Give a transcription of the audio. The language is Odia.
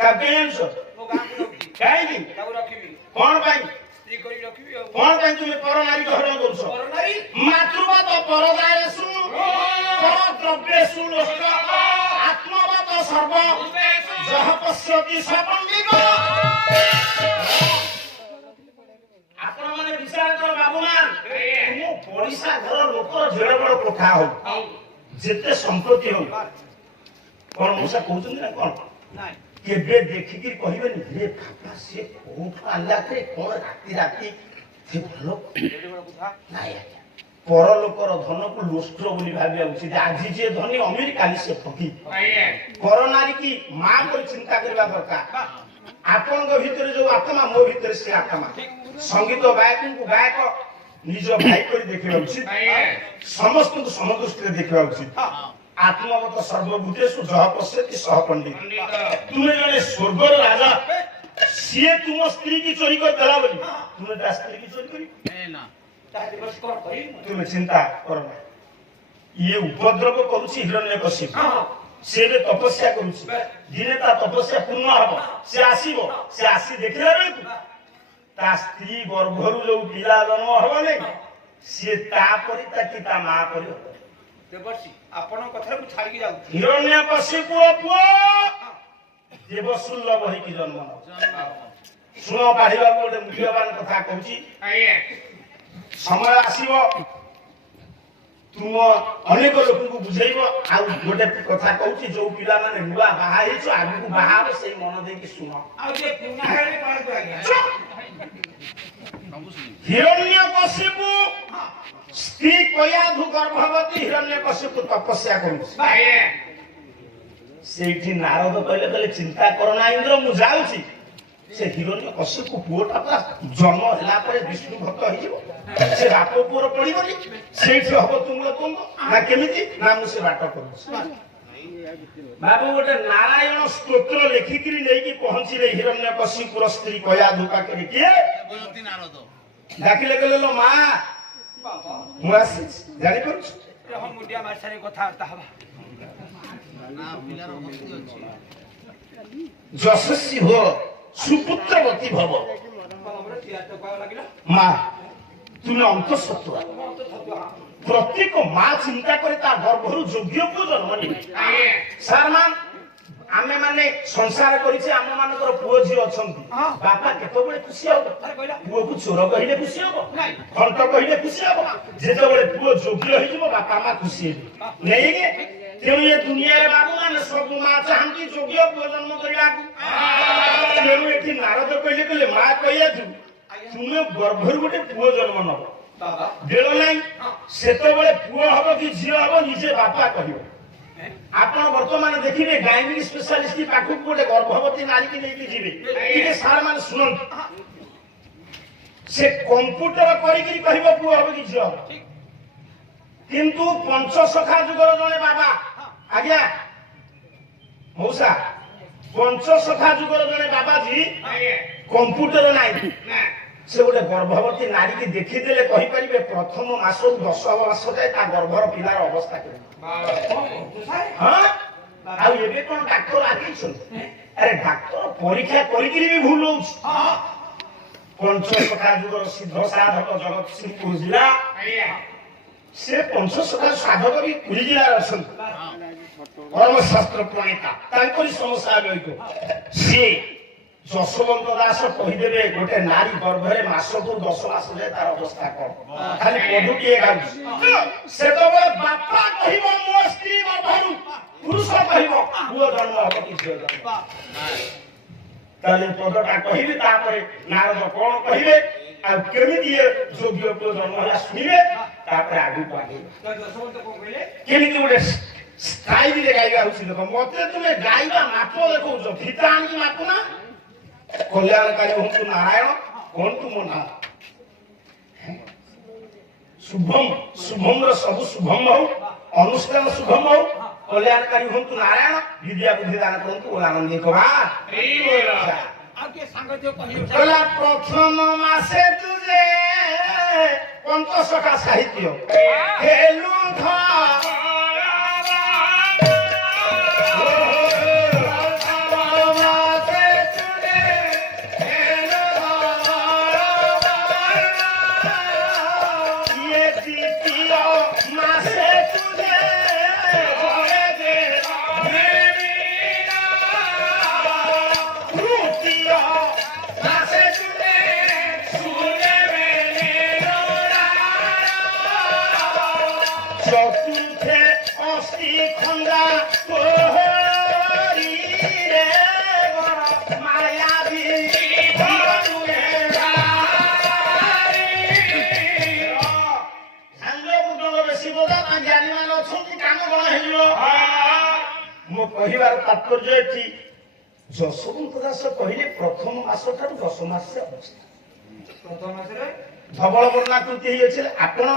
କାବେନ୍ସ କାହିଁକି କଣ ପାଇଁ କଣ ପାଇଁ ତୁମେ ପରନାରୀ ହରଣ କରୁଛ? ମାତୃବାଦ ପରଦାୟସୁ ପରଦ୍ରବ୍ୟେଷୁ ଲୋକ ଆତ୍ମବାଦ ସର୍ବ ଯହ ପଶ୍ୟତି ସପଣ୍ଡିକ। ଆପଣ ମାନେ ବିଚାର କର ବାବୁମାନ, ତୁମ ପଡ଼ିଶା ଘର ଲୋକର ଯେଡ଼େ ବଡ଼ କଥା ହଉ ଯେତେ ସମ୍ପତ୍ତି ହଉ କଣ ମଉସା କହୁଛନ୍ତି ନା କଣ କେବେ ଦେଖିକି କହିବେନି ରେ ବାପା ସିଏ କୋଉଠୁ ଆଣିଲା ରେ କଣ ରାତି ରାତି ଭଲ ନାଇଁ ଆଜ୍ଞା। ପର ଲୋକର ଧନକୁ ଲୁଷ୍ଟ୍ର ବୋଲି ଭାବିବା ଉଚିତ। ଆଜି ଯିଏ ଧନୀ ଅମିର କାଲି ସେ ଫକୀର। ପର ନାରୀ କି ମା କରି ଚିନ୍ତା କରିବା ଦରକାର। ଆପଣଙ୍କ ଭିତରେ ଯୋଉ ଆତ୍ମା ମୋ ଭିତରେ ସେ ଆତ୍ମା। ସଙ୍ଗୀତ ଗାୟକଙ୍କୁ ଗାୟକ ନିଜ ଭାଇ କରି ଦେଖିବା ଉଚିତ। ସମସ୍ତଙ୍କୁ ସମଦୃଷ୍ଟିରେ ଦେଖିବା ଉଚିତ। ଆତ୍ମବତ ସର୍ବଭୂତେଷୁ ଯହ ପଶ୍ୟତି ସହ ପଣ୍ଡିତ। ତୁମେ ଜଣେ ସ୍ୱର୍ଗର ରାଜା, ସିଏ ତୁମ ସ୍ତ୍ରୀ କି ଚୋରି କରିଦେଲା ବୋଲି ତୁମେ ତା ସ୍ତ୍ରୀ କି ଚୋରି କରିବ? ତୁମେ ଚିନ୍ତା କର ନା। ଇଏ ଉପଦ୍ରବ କରୁଛି ହିରଣ୍ୟକଶିପ, ସେ ଏବେ ତପସ୍ୟା କରୁଛି। ଦିନେ ତା ତପସ୍ୟା ପୂର୍ଣ୍ଣ ହବ, ସେ ଆସିବ। ସେ ଆସି ଦେଖିଲା ବେଳକୁ ତା ସ୍ତ୍ରୀ ଗର୍ଭରୁ ଯୋଉ ପିଲା ଜନ୍ମ ହବ ନାଇଁ, ସିଏ ତାପରି ତାକି ତା ମା ପରି ହବ। ହିରଣ୍ୟକଶିପୁର ପୁଅ ଦେବସୁଲଭ ହେଇକି ଜନ୍ମ ନବ। ଶୁଣ ପାଢିବାକୁ ଗୋଟେ ମୂଲ୍ୟବାନ କଥା କହୁଛି। ସମୟ ଆସିବ ତୁମ ଅନେକ ଲୋକଙ୍କୁ ବୁଝେଇବ। ଆଉ ଗୋଟେ କଥା କହୁଛି, ଯୋଉ ପିଲାମାନେ ନୂଆ ବାହା ହେଇଛ ଆଗକୁ ବାହା ହବ ସେଇ ମନ ଦେଇକି ଶୁଣ। ହିରଣ୍ୟକଶିପୁ ସ୍ତ୍ରୀ କୟାଧୁ ଗର୍ଭବତୀ ହିରଣ୍ୟକଶିପୁ ତପସ୍ୟା କରୁଛି। ସେଇଠି ନାରଦ କହିଲେ ଚିନ୍ତା କର ନା ଇନ୍ଦ୍ର, ମୁଁ ଯାଉଛି। ସେ ହିରଣ୍ୟକଶିପୁ ପୁଅଟା ଜନ୍ମ ହେଲା ପରେ ବିଷ୍ଣୁ ଭକ୍ତ ହେଇଯିବ, ସେ ବାପ ପୁଅର ପଡିବନି, ସେଇଠି ହବ ତୁମର ତୁମ ନା କେମିତି? ନା ମୁଁ ସେ ବାଟ କରୁଛି। ବାବୁ ଗୋଟେ ନାରାୟଣ ସ୍ତୋତ୍ର ଲେଖିକିରି ନେଇକି ପହଞ୍ଚିଲେ ହିରଣ୍ୟକଶିପୁର ସ୍ତ୍ରୀ କୟାଧୁ ପାଖରେ। କିଏ? ଡାକିଲେ କହିଲେ ଲୋ ମା ମୁଁ ଆସିଛି, ଜାଣିପାରୁଛୁ? ଯଶସ୍ୱୀ ହୋ ସୁପୁତ୍ରବତୀ ଭବ। ମା ତୁମେ ଅନ୍ତଃସତ୍ତ୍ୱା। ପ୍ରତ୍ୟେକ ମା ଚିନ୍ତା করে ତା ଗର୍ଭରୁ ଯୋଗ୍ୟ ପୁଅ ଜନ୍ମ ନେବେ। ସାରମାନ ଆମେ ମାନେ ସଂସାର କରିଛେ, ଆମ ମାନଙ୍କର ପୁଅ ଝିଅ ଅଛନ୍ତି। ବାପା କେତେବେଳେ ଖୁସି ହବ? ପୁଅକୁ ଚୋର କହିଲେ ଖୁସି ହବ, ଖଣ୍ଟ କହିଲେ ଖୁସି ହବ। ଯେତେବେଳେ ପୁଅ ଯୋଗ୍ୟ ହେଇଯିବ ବାପା ମା ଖୁସି ହେବେ ନେଇକି। ତେଣୁ ଏ ଦୁନିଆରେ ବାବୁ ମାନେ ସବୁ ମା ଚାହାନ୍ତି ଯୋଗ୍ୟ ପୁଅ ଜନ୍ମ କରିବାକୁ। ତେଣୁ ଏଠି ନାରଦ କହିଲେ ମା କହିଆଛୁ ତୁମେ ଗର୍ଭରୁ ଗୋଟେ ପୁଅ ଜନ୍ମ ନବ। ବେଳ ନାହିଁ, ସେତେବେଳେ ପୁଅ ହବ କି ଝିଅ ହବ ନିଜେ ବାପା କହିବ। ଆପଣ ବର୍ତ୍ତମାନ ଦେଖିବେ ଗାଇନିକ୍ ସ୍ପେଶାଲିଷ୍ଟ ପାଖକୁ ଗୋଟେ ଗର୍ଭବତୀ ନାରୀକି ନେଇକି ଯିବେ, ଟିକେ ସାର୍ ମାନେ ଶୁଣନ୍ତୁ। ସେ କମ୍ପ୍ୟୁଟର କରିକି କହିବ ପୁଅ ହବ କି ଝିଅ ହବ। କିନ୍ତୁ ପଞ୍ଚସଖା ଯୁଗର ଜଣେ ବାବା, ଆଜ୍ଞା ମଉସା, ପଞ୍ଚସଖା ଯୁଗର ଜଣେ ବାବାଜୀ କମ୍ପ୍ୟୁଟର ନାହିଁ, ସେ ଗୋଟେ ଗର୍ଭବତୀ ନାରୀକି ଦେଖିଦେଲେ କହିପାରିବେ ପ୍ରଥମ ମାସରୁ 10 ମାସ ଯାଏ ତା ଗର୍ଭର ପିଲାର ଅବସ୍ଥା କେମିତି। ଆଉ ଏବେ କଣ ଡାକ୍ତର ଆଗେଇଛନ୍ତି? ଆରେ ଡାକ୍ତର ପରୀକ୍ଷା କରିକିରି ବି ଭୁଲ ହଉଛି। ପଞ୍ଚସଖା ଯୁଗର ସିଦ୍ଧ ସାଧକ ଜଗତସିଂହପୁର ଜିଲ୍ଲା, ସେ ପଞ୍ଚସଖା ସାଧକ ବି ପୁରୀ ଜିଲ୍ଲାରେ ଅଛନ୍ତି। କର୍ମଶାସ୍ତ୍ର ପ୍ରଣେତା ତାଙ୍କରି ସମସାମୟିକ। ସିଏ ଯଶୋବନ୍ତ ଦାସ କହିଦେବେ ଗୋଟେ ନାରୀ ଗର୍ଭରେ ମାସକୁ 10 ମାସ ଯାଏ ତାର ଅବସ୍ଥା କଣ। ଖାଲି ପଦୁଟିଏ ଗାଉଛି। ସେତେବେଳେ ବାପା କହିବ ମୋ ସ୍ତ୍ରୀ ଗର୍ଭରୁ, ପୁରୁଷ କହିବ ପୁଅ ଜନ୍ମ ହବ କି ଝିଅ ଜନ୍ମ। ତାହେଲେ ପଦଟା କହିବି, ତାପରେ ନାରଦ କଣ କହିବେ ଆଉ କେମିତି ଯୋଗ୍ୟ ପୁଅ ଜନ୍ମ ହେଲା ଶୁଣିବେ, ତାପରେ ଆଗକୁ ଆଗେଇବେ। କେମିତି ଗୋଟେ ସ୍ଥାୟୀରେ ଗାଇବା ହଉଛି। ଦେଖ ମତେ ତୁମେ ଗାଇବା ମାପ ଦେଖଉଛ, ଫିତା ଆଣିକି ମାପ ନା। କଲ୍ୟାଣକାରୀ ହୁଅନ୍ତୁ ନାରାୟଣ, କୁହନ୍ତୁ ମୋ ନାଁ ଶୁଭମ। ଶୁଭମର ସବୁ ଶୁଭମ ହଉ, ଅନୁଷ୍ଠାନ ଶୁଭମ ହଉ। କଲ୍ୟାଣକାରୀ ହୁଅନ୍ତୁ ନାରାୟଣ, ବିଦ୍ୟା ବୁଦ୍ଧି ଦାନ କରନ୍ତୁ ଓଲାନନ୍ଦୀ କୁମାର। ପ୍ରଥମ ମାସେ ତୁଜେ ପଞ୍ଚସଖା ସାହିତ୍ୟ ହେଲୁ ଖଣ୍ଡା ତୋହରି ରେ ମାୟା ବି ବେଶୀ ବୋধ ଜ୍ଞାନୀ ମାନେ ଅଛନ୍ତି କାମ କଣ ହେଇଯିବ ମୋ କହିବାର ତାତ୍ପର୍ଯ୍ୟ ଏଠି ଯଶୋବନ୍ତ ଦାସ କହିଲେ ପ୍ରଥମ ମାସ ଠାରୁ 10 ମାସ ଅବସ୍ଥା ଧବଳ ବର୍ଣ୍ଣାକୃତି ହେଇଅଛି ଆପଣ